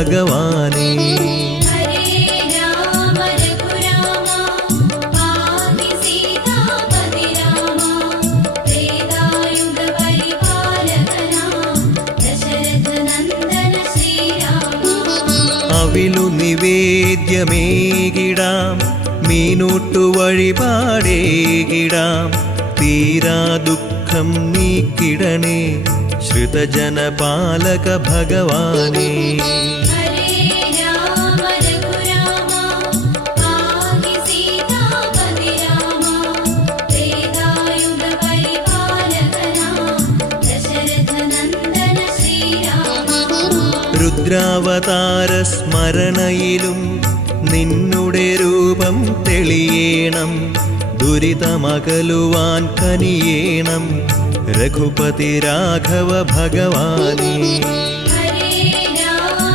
ഭഗവാനേ. അവിലു നിവേദ്യമേകിടാം, മീനൂട്ടു വഴിപാടേകിടാം. തീരാ ദുഃഖം നീക്കിടണേ ശ്രുതജനപാലക ഭഗവാനേ. രുദ്രാവതാര സ്മരണയിലും നിന്നുടെ രൂപം തെളിയേണം. ദുരിതമകലുവാൻ കനിയേണം രഘുപതി രാഘവ ഭഗവാനേ.